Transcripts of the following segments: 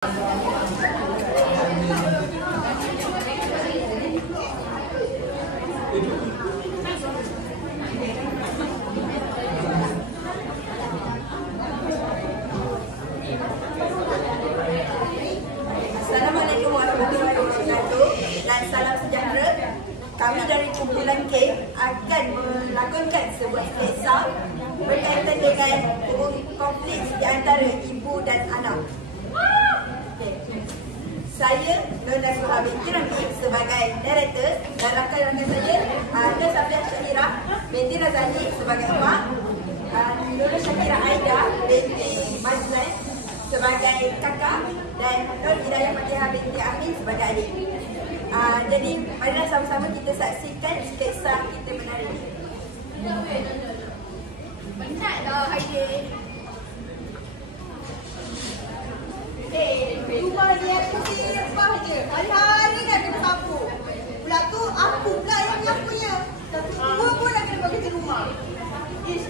Assalamualaikum warahmatullahi wabarakatuh dan salam sejahtera. Kami dari kumpulan K akan melakonkan sebuah kisah berkaitan dengan konflik di antara ibu dan anak. Saya Nona Suha binti Ramli sebagai narrator dan rakan-rakan saya Nona Safia Syakira binti Razali sebagai emak, Nona Syakira Aida binti Mazlan sebagai kakak dan Nur Hidayah Fatihah binti Amin sebagai adik. Jadi marilah sama-sama kita saksikan kisah kita menarik ini. Penatlah Haidin. Rumah dia tu siapa je. Hari-hari dah kena sapu. Pula tu aku pula yang nyapunya. Tapi semua pun nak kena buat kerja rumah. Ish.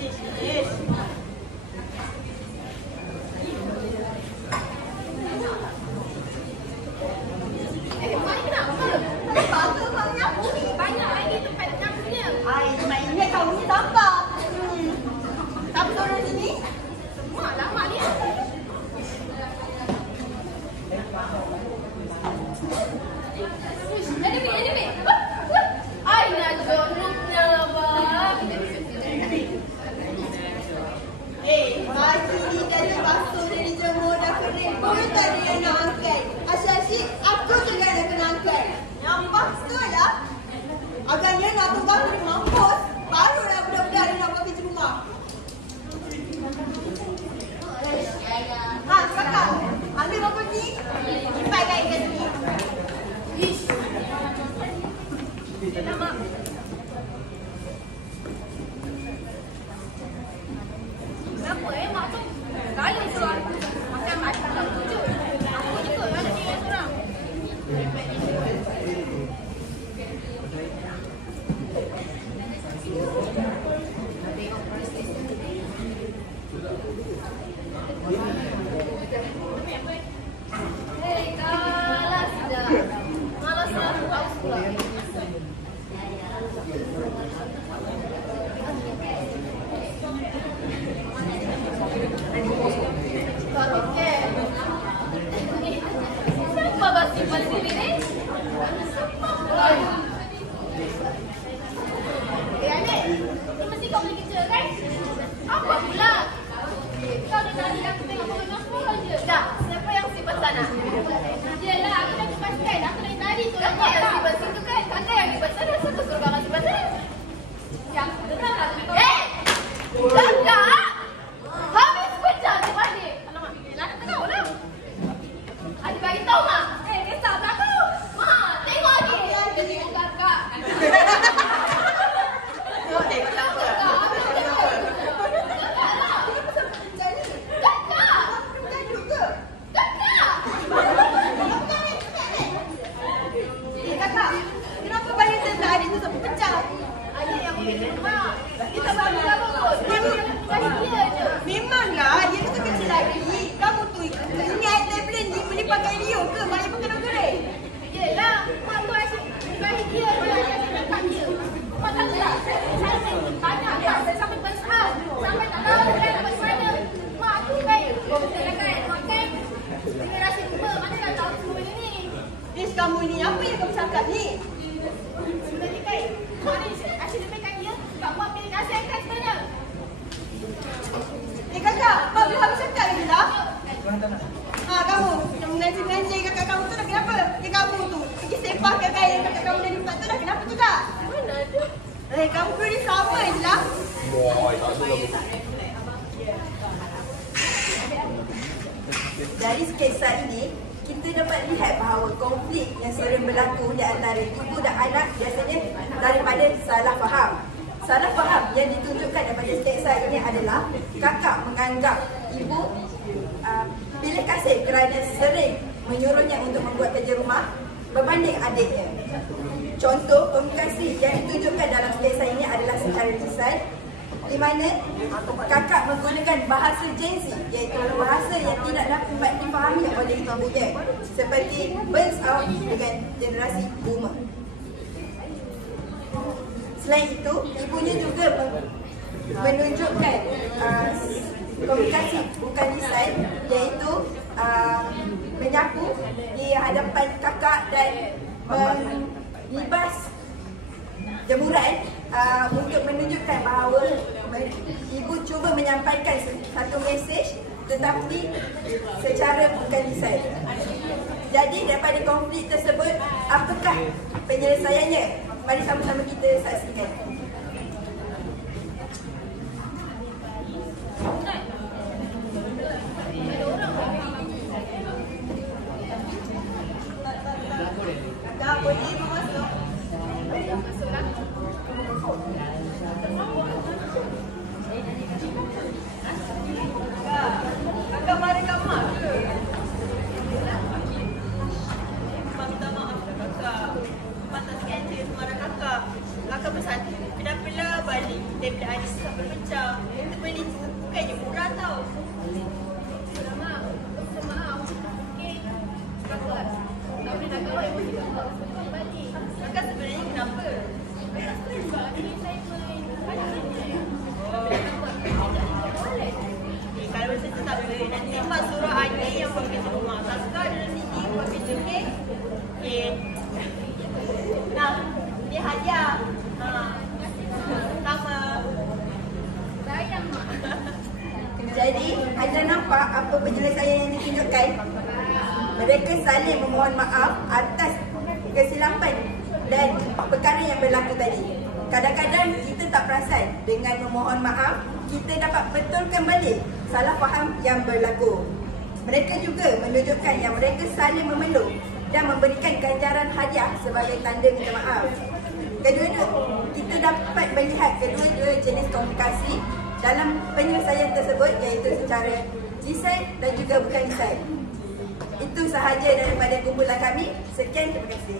Agaknya nak tunggu aku di mampus, barulah budak-budak ni nak buat kerja rumah. Kakak, ambil bapa ni, lipat kain kat sini. Ish. Mak. Kenapa mak tu? Kali suruh aku makan makan tak tujuh. Aku juga ada dia seorang. Memanglah, dia tu kecil lagi. Kamu tu ingat tablet ni boleh pakai Rio ke? Mak ibu kena gerai. Yelah, mak tu asyik bagi dia je. Asyik dapat dia. Mak tahu tak? Saya banyak dah. Sampai besar. Sampai tak tahu kan nak pergi mana. Mak tu kan. Betul lah kan? Mak kan generasi tua. Mana dah tahu semua benda ni. Liz, kamu ni apa yang kamu cakap ni? Sebenarnya kan, mak ni asyik lebihkan dia. Sebab mak pilih kasihankan sebenarnya. Kakak, mak belum habis cakap lagi lah. Kamu yang mengancing-ngancing kakak kamu tu dah kenapa? Kamu tu pergi sepah kat kain kakak kamu dari empat tu dah kenapa tu tak? Mana ada? Kamu pergi sama je lah. Dari kisah ini, kita dapat lihat bahawa konflik yang sering berlaku di antara ibu dan anak biasanya daripada salah faham. Salah faham yang ditunjukkan daripada kisah ini adalah kakak menganggap ibu pilih kasih kerana sering menyuruhnya untuk membuat kerja rumah berbanding adiknya. Contoh pemukasi yang ditunjukkan dalam kisah ini adalah secara lisan. di mana kakak menggunakan bahasa Gen Z, iaitu bahasa yang tidak dapat dipahami oleh ibunya, seperti burns out dengan generasi boomer. Selain itu, ibunya juga menunjukkan komunikasi bukan lisan, iaitu menyapu di hadapan kakak dan melibas jemuran untuk menunjukkan bahawa ibu cuba menyampaikan satu mesej tetapi secara bukan lisan. Jadi daripada konflik tersebut, apakah penyelesaiannya? Mari sama-sama kita saksikan. Kakak boleh masuk. Kakak marah kat mak ke? Mak minta maaf dah kakak. Mak tak sengaja marah kakak. Kakak pesan, kenapa balik daripada Anis sampai pecah. Kita beli bukannya murah tau. Mak, maaf. Okey. Kakak, tak boleh nak kawal emosi kakak. Balik. Kakak sebenarnya kenapa? Sebab adik saya main. Kalau macam tu tak boleh. Nanti mak suruh adik yang buat kerja rumah. Kakak duduk sini buat kerja, okey? Okey. Nah, ni hadiah. Sama. Sayang mak. Jadi, anda nampak apa penyelesaian yang ditunjukkan? Mereka saling memohon maaf atas kesilapan dan perkara yang berlaku tadi. Kadang-kadang kita tak perasan dengan memohon maaf, kita dapat betulkan balik salah faham yang berlaku. Mereka juga menunjukkan yang mereka saling memeluk dan memberikan ganjaran hadiah sebagai tanda minta maaf. Kedua-dua, kita dapat melihat kedua-dua jenis komunikasi dalam penyelesaian tersebut, iaitu secara lisan dan juga bukan lisan. Itu sahaja daripada kumpulan kami. Sekian, terima kasih.